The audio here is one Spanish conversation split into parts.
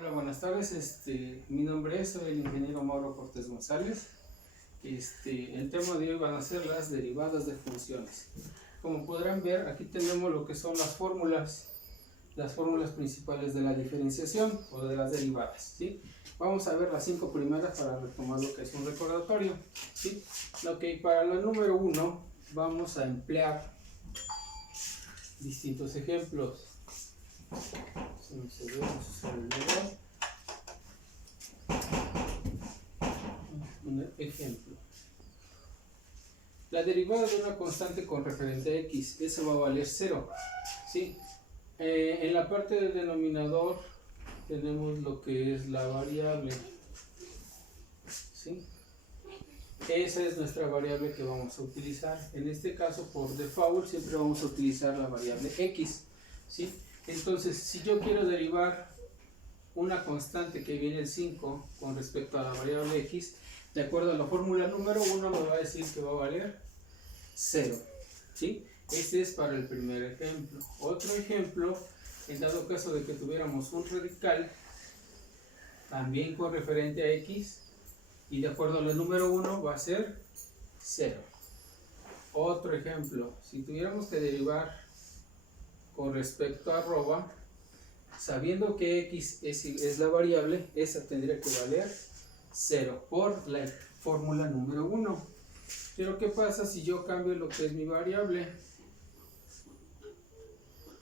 Hola, buenas tardes. Mi nombre es, soy el ingeniero Mauro Cortés González. El tema de hoy van a ser las derivadas de funciones. Como podrán ver, aquí tenemos lo que son las fórmulas principales de la diferenciación o de las derivadas, ¿sí? Vamos a ver las 5 primeras para retomar lo que es un recordatorio, ¿sí? Para la número 1 vamos a emplear distintos ejemplos. Un ejemplo. La derivada de una constante con referente a x, eso va a valer 0, ¿sí? En la parte del denominador tenemos lo que es la variable, ¿sí? Esa es nuestra variable que vamos a utilizar. En este caso, por default, siempre vamos a utilizar la variable x, ¿sí? Entonces, si yo quiero derivar una constante que viene el 5 con respecto a la variable x, de acuerdo a la fórmula número 1 me va a decir que va a valer 0, ¿sí? Este es para el primer ejemplo. Otro ejemplo, en dado caso de que tuviéramos un radical también con referente a x, y de acuerdo a la número 1 va a ser 0. Otro ejemplo, si tuviéramos que derivar con respecto a arroba, sabiendo que x es la variable, esa tendría que valer 0 por la fórmula número 1. Pero ¿qué pasa si yo cambio lo que es mi variable?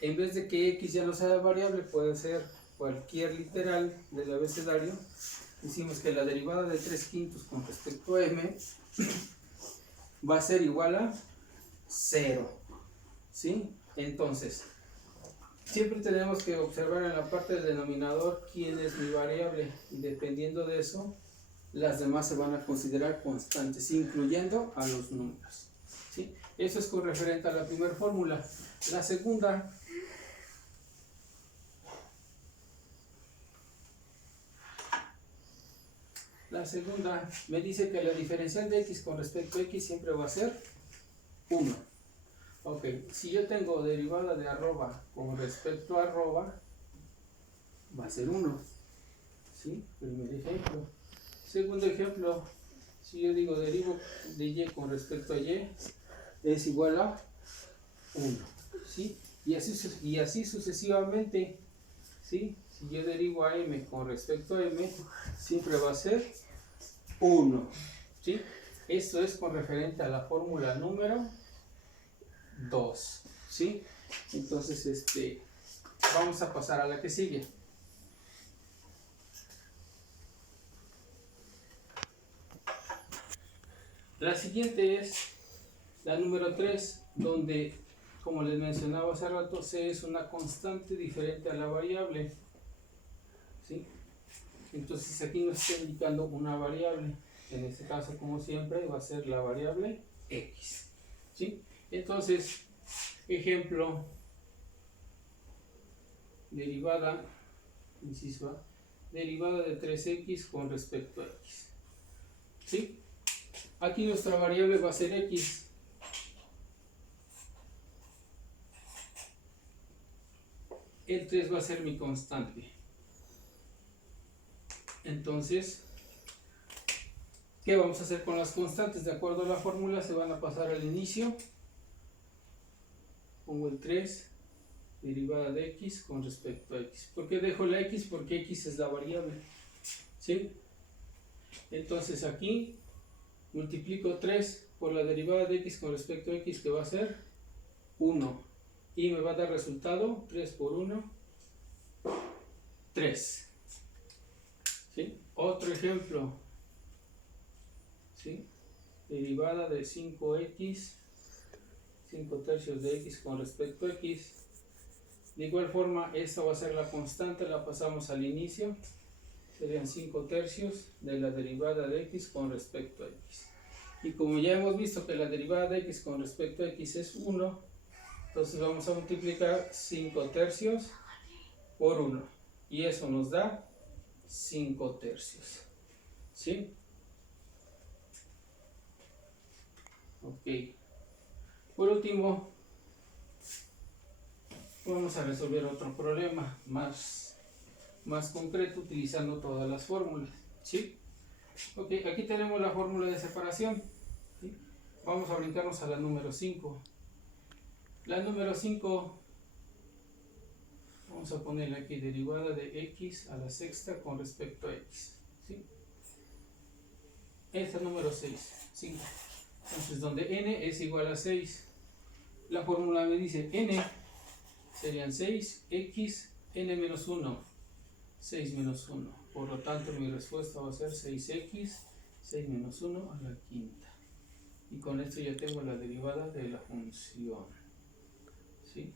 En vez de que x ya no sea variable, puede ser cualquier literal del abecedario. Decimos que la derivada de 3/5 con respecto a m va a ser igual a 0, ¿sí? Entonces, siempre tenemos que observar en la parte del denominador quién es mi variable, y dependiendo de eso, las demás se van a considerar constantes, incluyendo a los números, ¿sí? Eso es con referente a la primera fórmula. La segunda me dice que la diferencial de x con respecto a x siempre va a ser 1. Ok, si yo tengo derivada de arroba con respecto a arroba, va a ser 1, ¿sí? Primer ejemplo. Segundo ejemplo, si yo digo derivo de y con respecto a y, es igual a 1, ¿sí? Y así sucesivamente, ¿sí? Si yo derivo a m con respecto a m, siempre va a ser 1, ¿sí? Esto es con referente a la fórmula número 2, ¿sí? Entonces, vamos a pasar a la que sigue. La siguiente es la número 3, donde, como les mencionaba hace rato, c es una constante diferente a la variable, ¿sí? Entonces aquí nos está indicando una variable. En este caso, como siempre, va a ser la variable x, ¿sí? Entonces, ejemplo, derivada, inciso A, derivada de 3x con respecto a x, ¿sí? Aquí nuestra variable va a ser x. El 3 va a ser mi constante. Entonces, ¿qué vamos a hacer con las constantes? De acuerdo a la fórmula, se van a pasar al inicio. Pongo el 3, derivada de x con respecto a x. ¿Por qué dejo la x? Porque x es la variable, ¿sí? Entonces aquí multiplico 3 por la derivada de x con respecto a x, que va a ser 1. Y me va a dar resultado 3 por 1, 3. ¿Sí? Otro ejemplo, ¿sí? Derivada de 5x, 5 tercios de x con respecto a x. De igual forma, esta va a ser la constante, la pasamos al inicio. Serían 5 tercios de la derivada de x con respecto a x. Y como ya hemos visto que la derivada de x con respecto a x es 1, entonces vamos a multiplicar 5 tercios por 1. Y eso nos da 5 tercios. ¿Sí? Ok. Por último, vamos a resolver otro problema más más concreto utilizando todas las fórmulas, ¿sí? Ok, aquí tenemos la fórmula de separación, ¿sí? Vamos a brincarnos a la número 5. La número 5, vamos a ponerle aquí derivada de x a la sexta con respecto a x, ¿sí? Esta número 6, 5. Entonces, donde n es igual a 6, la fórmula me dice n serían 6x n menos 1, 6 menos 1. Por lo tanto, mi respuesta va a ser 6x, 6 menos 1 a la quinta. Y con esto ya tengo la derivada de la función, ¿sí?